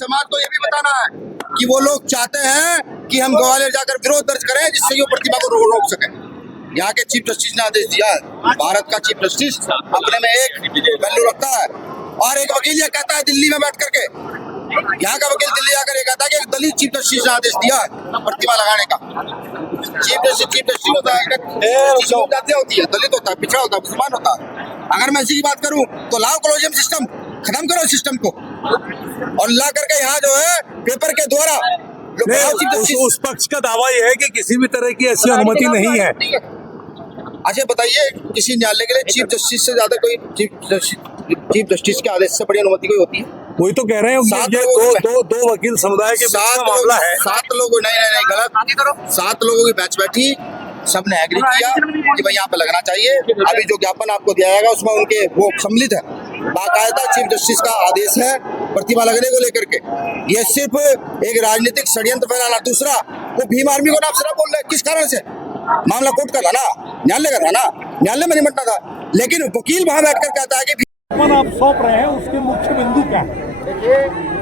समाज को ये भी बताना है कि वो लोग चाहते हैं कि हम ग्वालियर जाकर विरोध दर्ज करें जिससे ये प्रतिभा को रोक सके। यहाँ के चीफ जस्टिस ने आदेश दिया है, भारत का चीफ जस्टिस अपने में एक वैल्यू रखता है। और एक वकील ये कहता है दिल्ली में बैठ करके, यहाँ का वकील दिल्ली आकर ये कहता है कि एक दलित चीफ जस्टिस ने आदेश दिया है प्रतिभा लगाने का। चीफ जस्टिस होता है, होती है, दलित होता है, पिछड़ा होता है, मुसलमान होता है। अगर मैं इसी की बात करूं तो लाओ कॉलोजियम सिस्टम, खत्म करो सिस्टम को और ला करके यहाँ जो है पेपर के द्वारा उस पक्ष का दावा यह है कि किसी भी तरह की ऐसी अनुमति नहीं है। अच्छा बताइए, किसी न्यायालय के लिए चीफ जस्टिस से ज्यादा कोई चीफ जस्टिस के आदेश से बड़ी अनुमति कोई होती है? वही तो कह रहे हैं, दो वकील समुदाय के मामला है। 7 लोगों, नहीं गलत, 7 लोगों की बैच बैठी, सबने एग्री किया कि भाई यहाँ पे लगना चाहिए। अभी जो ज्ञापन आपको दिया जाएगा उसमें उनके वो सम्मिलित है, बाकायदा चीफ जस्टिस का आदेश है प्रतिभा लगने को लेकर के। ये सिर्फ एक राजनीतिक षड्यंत्र फैलाना। दूसरा, वो भीम आर्मी को नाम से बोल रहे, किस कारण से? मामला कोर्ट का था ना, न्यायालय का था ना, न्यायालय में निपटना था, लेकिन वकील वहां बैठकर कहता है कि आप सौंप रहे हैं, उसके मुख्य बिंदु क्या है? देखिए,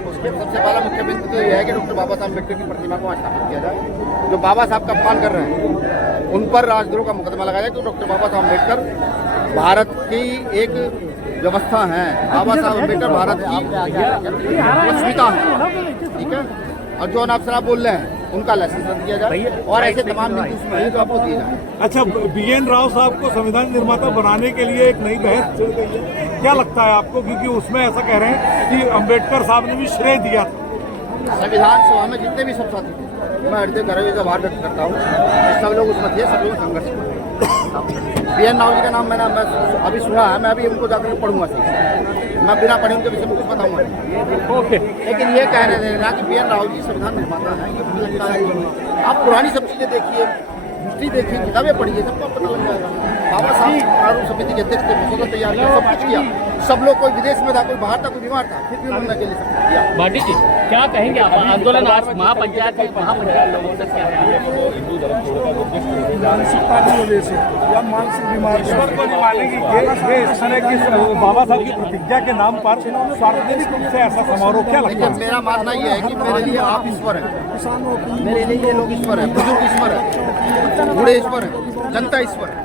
उसके सबसे पहला मुख्य बिंदु तो यह है कि डॉक्टर बाबा साहब अम्बेडकर की प्रतिमा को स्थापित किया जाए। जो बाबा साहब का अपमान कर रहे हैं उन पर राजद्रोह का मुकदमा लगाया जाए। तो डॉक्टर बाबा साहब अम्बेडकर भारत की एक व्यवस्था है, बाबा साहब अम्बेडकर भारत की अस्मिता है, ठीक है। और जो अनाप शराब बोल रहे हैं उनका लाइसेंस रद्द किया जाए और ऐसे तमाम बिंदु उसमें जो आपको दिए जाए। अच्छा, BN राव साहब को संविधान निर्माता बनाने के लिए एक नई बहस चल रही है, क्या लगता है आपको? क्योंकि उसमें ऐसा कह रहे हैं कि अम्बेडकर साहब ने भी श्रेय दिया था। संविधान सभा में जितने भी सब साथी थे, मैं हृदय गर्व का आभार व्यक्त करता हूँ, सब लोग उसमें थे, सब लोग संघर्ष किया। BN राव जी का नाम मैंने अभी सुना है, मैं अभी उनको जाकर पढ़ूंगा, मैं बिना पढ़े उनके विषय में कुछ बताऊंगा। ओके, लेकिन ये कहने देना कि BN राव जी संविधान निर्माता है, ये मुझे लगता है। आप पुरानी सब चीजें देखिए, हिस्ट्री देखिए, किताबें पढ़िए, सबको पता लग जाएगा। बाबा साहब कानून समिति के अध्यक्ष थे, मसौदा तैयार किया, सब कुछ किया। सब लोग, कोई विदेश में था, कोई बाहर था, कोई बीमार था, फिर भी उन्होंने के लिए सब किया। भाटी जी, क्या कहेंगे आप? आंदोलन आज महापंचायत लोगों से क्या है? मानसिकता की वजह से या मानसिक बीमारी इस तरह की बाबा साहब की प्रतिज्ञा के नाम पर सार्वजनिक रूप से ऐसा समारोह क्या लगता है? मेरा मानना यह है कि मेरे लिए आप ईश्वर है, मेरे लिए ये लोग ईश्वर है, बुजुर्ग ईश्वर है, बूढ़े ईश्वर है, जनता ईश्वर है,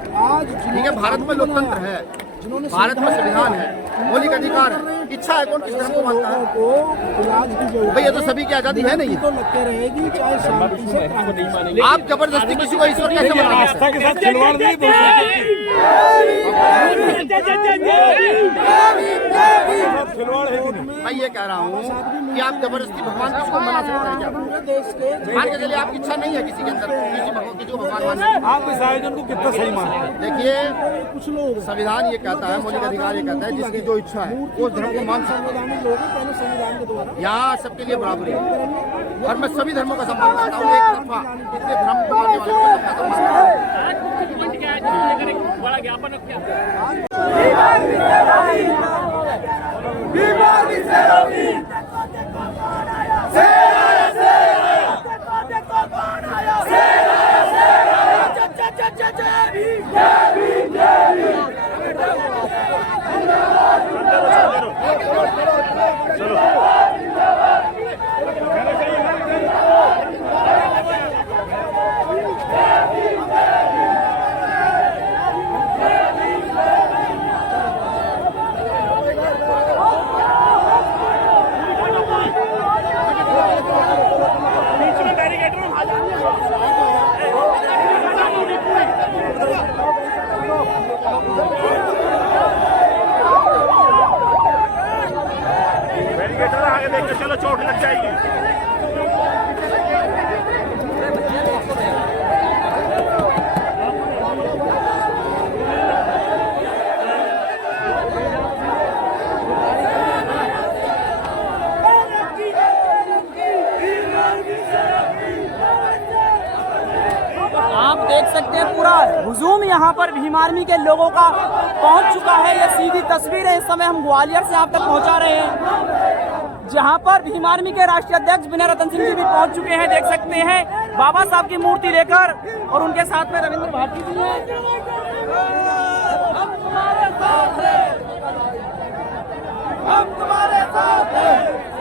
ठीक है। भारत में लोकतंत्र है, भारत में संविधान है, मौलिक अधिकार है, इच्छा है, कौन किस धर्म को मानता है? भैया तो सभी की आजादी है नहीं। आप जबरदस्ती किसी को ईश्वर कैसे बनाएंगे? आस्था के साथ खिलवाड़ नहीं मैं ये कह रहा हूँ कि आप जबरदस्ती भगवान किसी को मना सकते हैं क्या? मान के चलिए आपकी इच्छा नहीं है किसी के अंदर किसी को भगवान मानने। आप इस आयोजन को कितना सही मानते हैं? देखिए, संविधान ये कहता है, मौलिक अधिकार ये कहता है, जिसकी जो इच्छा है वो धर्म को मान सकता है। यहाँ सबके लिए बराबरी है और मैं सभी धर्मों का सम्मान करता हूँ। एक तरफा इतने धर्म को मानने वाले को सबका सम्मान आगे देखते चलो, चोट लग जाएगी। आप देख सकते हैं पूरा हुजूम यहाँ पर भीम आर्मी के लोगों का पहुँच चुका है। ये सीधी तस्वीर है, इस समय हम ग्वालियर से आप तक पहुँचा रहे हैं, जहाँ पर भीम आर्मी के राष्ट्रीय अध्यक्ष विनय रतन सिंह जी भी पहुँच चुके हैं। देख सकते हैं बाबा साहब की मूर्ति लेकर, और उनके साथ में रविंद्र भाटी जी हैं। हम तुम्हारे साथ हैं, हम तुम्हारे साथ हैं।